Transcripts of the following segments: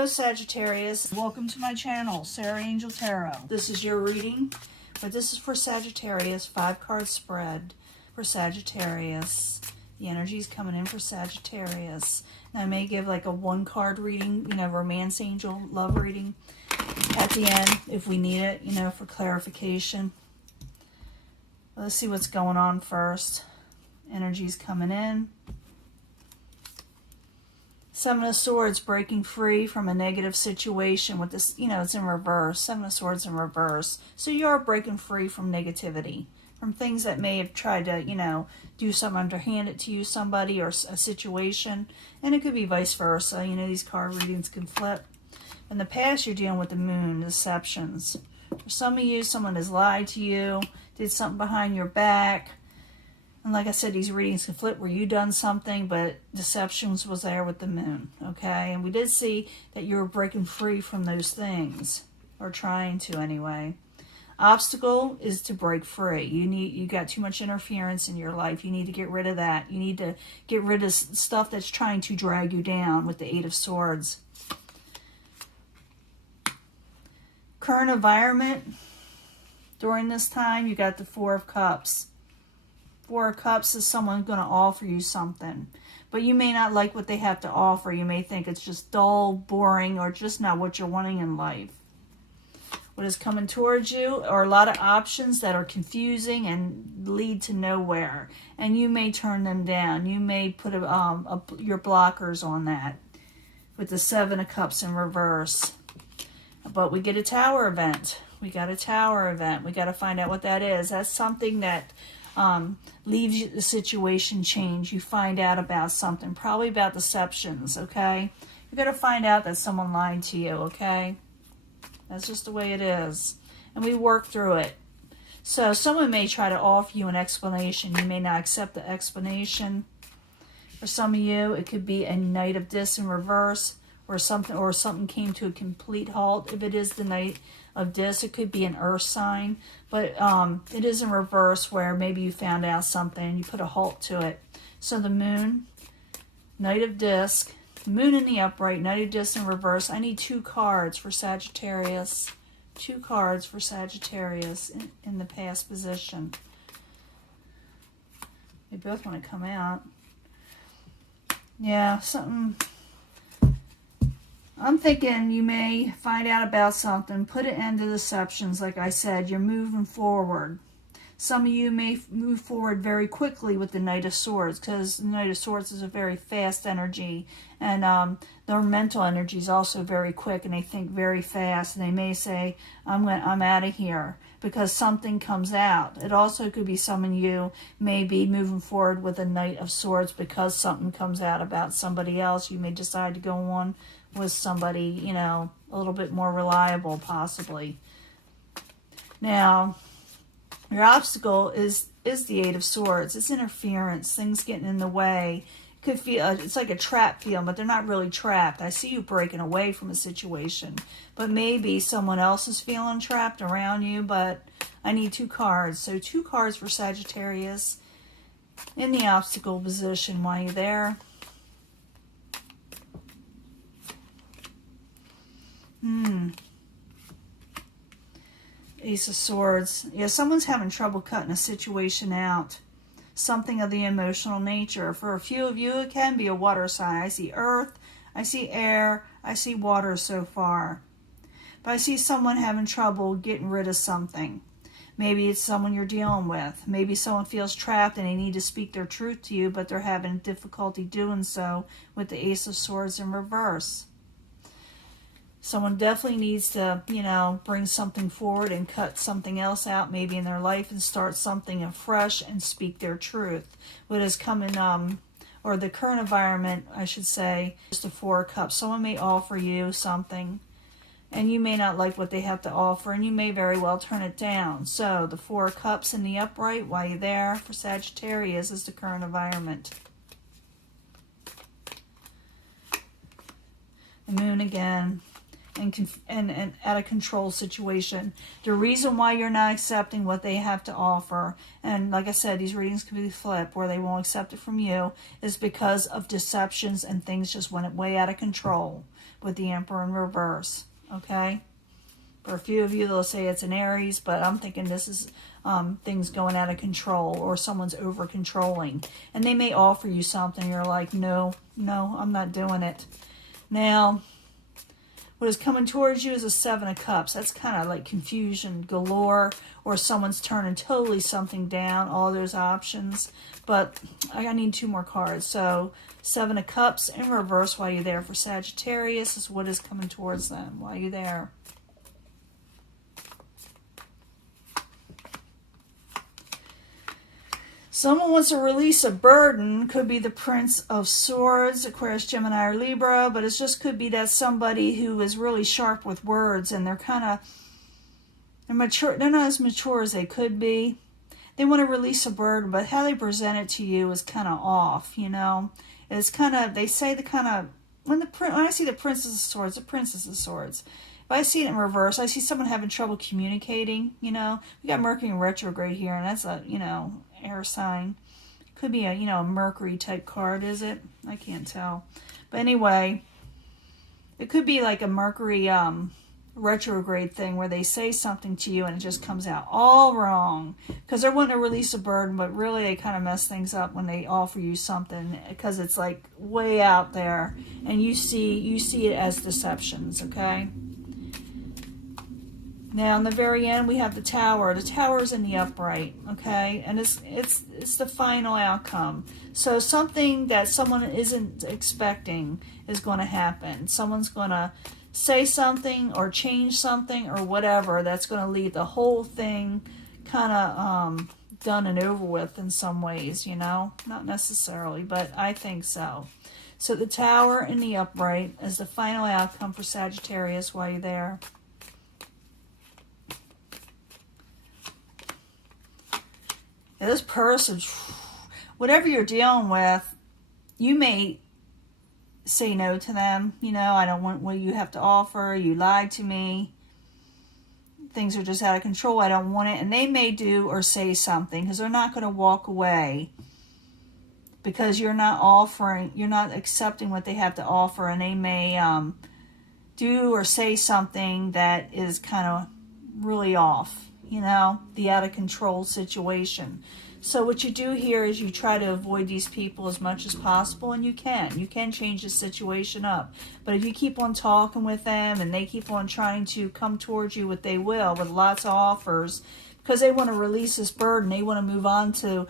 Hello Sagittarius, welcome to my channel, Sarah Angel Tarot. This is your reading, but this is for Sagittarius, 5-card spread for Sagittarius. The energy is coming in for Sagittarius. And I may give like a 1-card reading, romance angel, love reading at the end if we need it, for clarification. Let's see what's going on first. Energy's coming in. Seven of Swords, breaking free from a negative situation with this, it's in reverse. Seven of Swords in reverse. So you are breaking free from negativity, from things that may have tried to, do something underhanded to you, somebody or a situation. And it could be vice versa. These card readings can flip. In the past, you're dealing with the moon, deceptions. For some of you, someone has lied to you, did something behind your back. And like I said, these readings can flip where you done something, but deceptions was there with the moon, okay? And we did see that you were breaking free from those things, or trying to anyway. Obstacle is to break free. You got too much interference in your life. You need to get rid of that. You need to get rid of stuff that's trying to drag you down with the Eight of Swords. Current environment, during this time, you got the Four of Cups. Four of Cups is someone going to offer you something, but you may not like what they have to offer. You may think it's just dull, boring, or just not what you're wanting in life. What is coming towards you are a lot of options that are confusing and lead to nowhere, and you may turn them down. You may put your blockers on that with the Seven of Cups in reverse. But we get a Tower event. We got a Tower event. We got to find out what that is. That's something that leaves the situation change. You find out about something, probably about deceptions, okay? You're going to find out that someone lied to you, okay? That's just the way it is. And we work through it. So someone may try to offer you an explanation. You may not accept the explanation. For some of you, it could be a Knight of Discs in reverse, or something came to a complete halt. If it is the Knight of Discs, it could be an earth sign, but it is in reverse where maybe you found out something and you put a halt to it. So the moon, Knight of Discs, moon in the upright, Knight of Discs in reverse. I need 2 cards for Sagittarius. 2 cards for Sagittarius in the past position. They both want to come out. Yeah, something. I'm thinking you may find out about something, put an end to deceptions. Like I said, you're moving forward. Some of you may move forward very quickly with the Knight of Swords, because the Knight of Swords is a very fast energy, and their mental energy is also very quick, and they think very fast. And they may say, I'm out of here, because something comes out. It also could be some of you may be moving forward with a Knight of Swords because something comes out about somebody else. You may decide to go on with somebody, a little bit more reliable, possibly. Now, your obstacle is the Eight of Swords. It's interference, things getting in the way. It could feel, it's like a trap feeling, but they're not really trapped. I see you breaking away from a situation, but maybe someone else is feeling trapped around you, but I need 2 cards. So 2 cards for Sagittarius in the obstacle position while you're there. Ace of Swords. Yeah, someone's having trouble cutting a situation out. Something of the emotional nature. For a few of you, it can be a water sign. I see earth, I see air, I see water so far. But I see someone having trouble getting rid of something. Maybe it's someone you're dealing with. Maybe someone feels trapped and they need to speak their truth to you, but they're having difficulty doing so with the Ace of Swords in reverse. Someone definitely needs to, bring something forward and cut something else out maybe in their life and start something afresh and speak their truth. What is coming, or the current environment, I should say, is the Four of Cups. Someone may offer you something and you may not like what they have to offer, and you may very well turn it down. So the Four of Cups in the upright while you're there for Sagittarius is the current environment. The moon again. and out of control situation. The reason why you're not accepting what they have to offer, and like I said, these readings can be flipped where they won't accept it from you, is because of deceptions and things just went way out of control with the Emperor in reverse. Okay? For a few of you, they'll say it's an Aries, but I'm thinking this is things going out of control, or someone's over controlling. And they may offer you something, you're like, no, I'm not doing it. Now, what is coming towards you is a 7 of Cups. That's kind of like confusion galore, or someone's turning totally something down, all those options. But I need 2 more cards. So 7 of Cups in reverse while you're there for Sagittarius is what is coming towards them while you're there. Someone wants to release a burden. Could be the Prince of Swords, Aquarius, Gemini, or Libra, but it just could be that somebody who is really sharp with words, and they're mature. They're not as mature as they could be. They want to release a burden, but how they present it to you is kind of off. You know, it's kind of, they say the kind of, when I see the Princess of Swords, the Princess of Swords. If I see it in reverse, I see someone having trouble communicating. You know, we got Mercury in retrograde here, and that's a, air sign. Could be a, a Mercury type card, is it? I can't tell. But anyway, it could be like a Mercury retrograde thing where they say something to you and it just comes out all wrong. Because they're wanting to release a burden, but really they kind of mess things up when they offer you something, because it's like way out there and you see it as deceptions, okay? Now, in the very end, we have the Tower. The Tower is in the upright, okay? And it's the final outcome. So something that someone isn't expecting is going to happen. Someone's going to say something or change something or whatever that's going to leave the whole thing kind of done and over with in some ways, Not necessarily, but I think so. So the Tower in the upright is the final outcome for Sagittarius while you're there. This person, whatever you're dealing with, you may say no to them. I don't want what you have to offer. You lied to me. Things are just out of control. I don't want it. And they may do or say something, because they're not going to walk away because you're not accepting what they have to offer. And they may do or say something that is kind of really off. The out of control situation. So what you do here is you try to avoid these people as much as possible, and you can change the situation up. But if you keep on talking with them and they keep on trying to come towards you, what they will, with lots of offers, because they want to release this burden, they want to move on to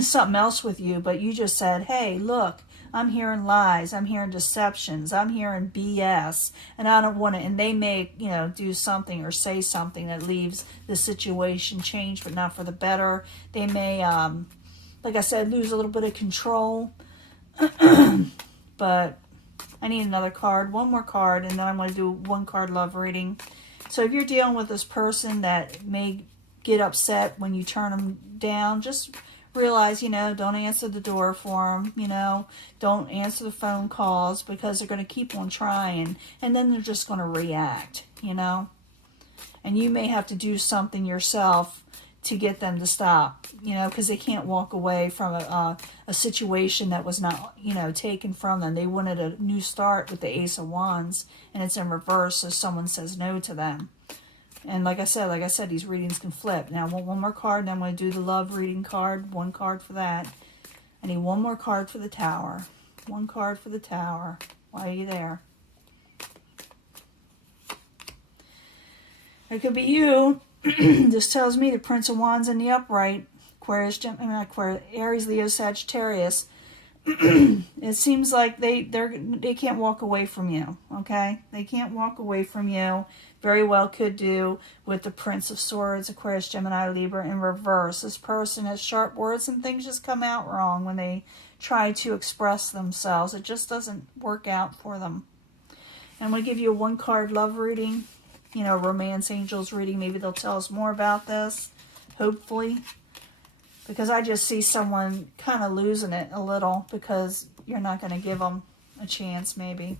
something else with you, but you just said, hey, look, I'm hearing lies, I'm hearing deceptions, I'm hearing BS, and I don't want to, and they may, do something or say something that leaves the situation change, but not for the better. They may, like I said, lose a little bit of control, but I need another card, one more card, and then I'm going to do 1 card love reading. So if you're dealing with this person that may get upset when you turn them down, just realize, don't answer the door for them, don't answer the phone calls, because they're going to keep on trying, and then they're just going to react, and you may have to do something yourself to get them to stop, because they can't walk away from a situation that was not, taken from them. They wanted a new start with the Ace of Wands, and it's in reverse, so someone says no to them. And like I said, these readings can flip. Now, I want 1 more card, and then I'm going to do the love reading card. 1 card for that. I need 1 more card for the Tower. 1 card for the Tower. Why are you there? It could be you. This tells me the Prince of Wands in the upright. Aquarius, Aries, Leo, Sagittarius. It seems like they can't walk away from you, okay? They can't walk away from you. Very well could do with the Prince of Swords, Aquarius, Gemini, Libra in reverse. This person has sharp words and things just come out wrong when they try to express themselves. It just doesn't work out for them. I'm going to give you a 1 card love reading, romance angels reading. Maybe they'll tell us more about this, hopefully. Because I just see someone kind of losing it a little because you're not going to give them a chance, maybe.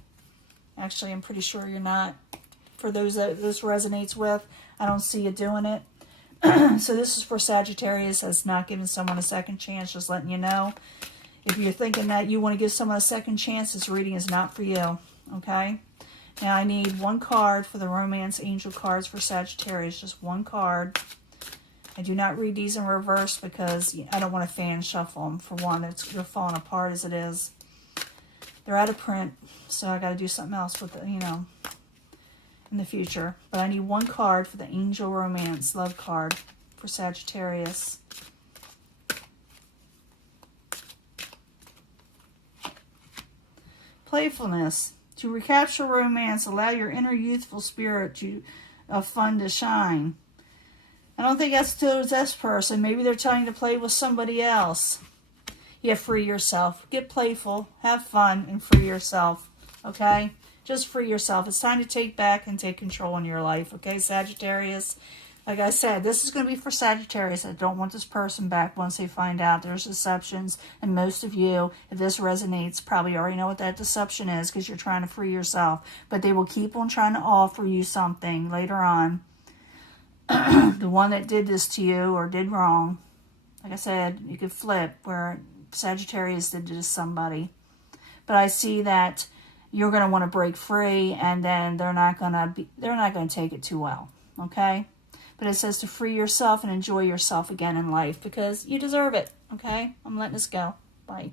Actually, I'm pretty sure you're not. for those that this resonates with. I don't see you doing it. So this is for Sagittarius as not giving someone a second chance, just letting you know. If you're thinking that you want to give someone a second chance, this reading is not for you, okay? Now I need one card for the Romance Angel cards for Sagittarius, just one card. I do not read these in reverse because I don't want to fan shuffle them. For one, they're falling apart as it is. They're out of print, so I got to do something else with it, you know, in the future. But I need one card for the Angel Romance Love card for Sagittarius. Playfulness. To recapture romance, allow your inner youthful spirit of fun to shine. I don't think that's to this person. Maybe they're trying to play with somebody else. Yeah, free yourself. Get playful, have fun, and free yourself. Okay? Just free yourself. It's time to take back and take control in your life. Okay, Sagittarius? Like I said, this is going to be for Sagittarius. I don't want this person back once they find out there's deceptions. And most of you, if this resonates, probably already know what that deception is because you're trying to free yourself. But they will keep on trying to offer you something later on. The one that did this to you or did wrong, like I said, you could flip where Sagittarius did this to somebody. But I see that you're going to want to break free, and then they're not going to take it too well. Okay? But it says to free yourself and enjoy yourself again in life because you deserve it. Okay? I'm letting this go. Bye.